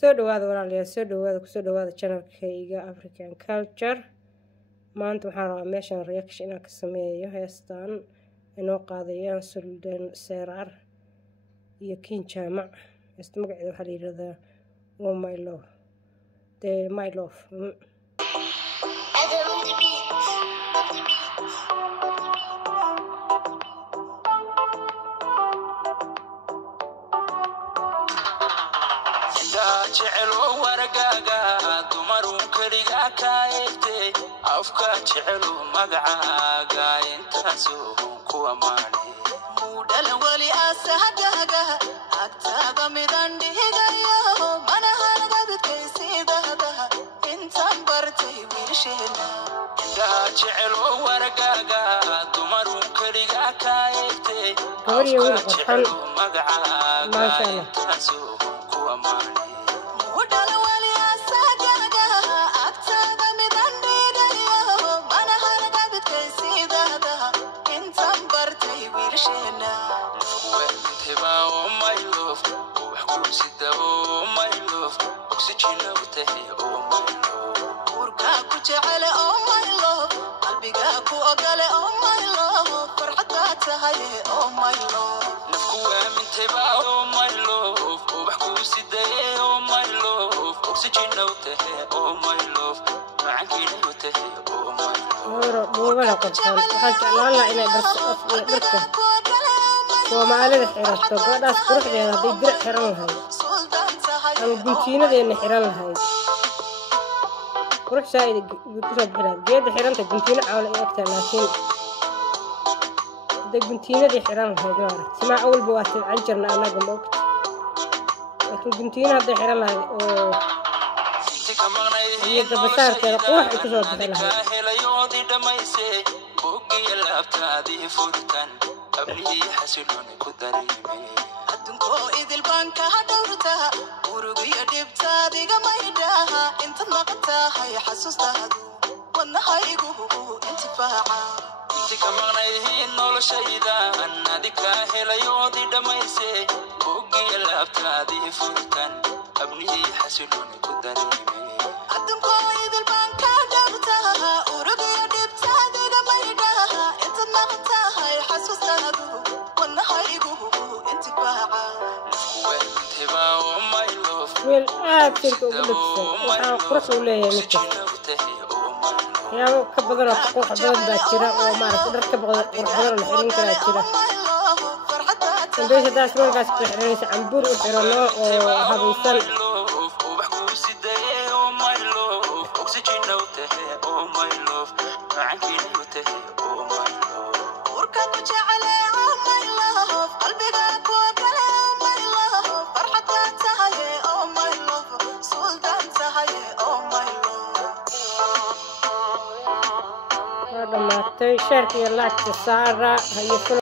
soo dhawaada walaalayaal soo dhawaada kusoo dhawaada channelkayga African Culture. maanta waxaan rabaa meeshan reaction inaan ka sameeyo heestan inoo qaadayaan Suldan Serar iyo King Jamac. heesta magaceeda waxaa la yiraahdaa Oh My Love. My Love. jecelo wargaaga dumarun kaliga kaaytay afka jecelo magacaaga intaasoo ku amaanay mudal wali asahagaga agtaada midan dhigayo mana halgabidkaysiidada intaan bartay wiilsheena jecelo wargaaga dumarun kaliga kaaytay afka jecelo magacaaga intaasoo Soomaalida xirato gabadhaas quruxdeeda haday dir xiran lahayd ama guntiinadeena xiran lahayd qurux saayid ku soo xiran geed xiranta guntiina cawla ay agtaa laakiin haday guntiinadii xiran lahayd sima awalba waa tabcan jirna anaga ma ogta laakiin guntiina haday xiran lahayd oo iyo gabasaarkeeda qurux ay ku soo bixi lahayd abtaadii furtan abnii xasilon ku dareemay adunko idil banka hadawrta urugiyo dhibtaadiga maydhaha inta maqtahay xasuustaadu wadnahaygu intifaaca inti ka maqnayhiin noloshayda adika helayoodii dhamaysay bogiyo laabtaadii furtan abnii xasilon ku dareemay adunko idil banka hadawrta urugiyo dhibtaadiga maydhaha inta maqtahay xasuustaadu wadnahaygu intifaaca wiil aad jirka ugu dhigsan waxaan qurux u leeyahay midka yaa ka badan oo qurux badan baa jira oo maaragtay dhar ka badan qurux badan la xirin kara jira sandeesha daas markaas ku xiranaysa cambuur u xirano oo habaysan dhamaatay sheerka iyo laagta saara hayo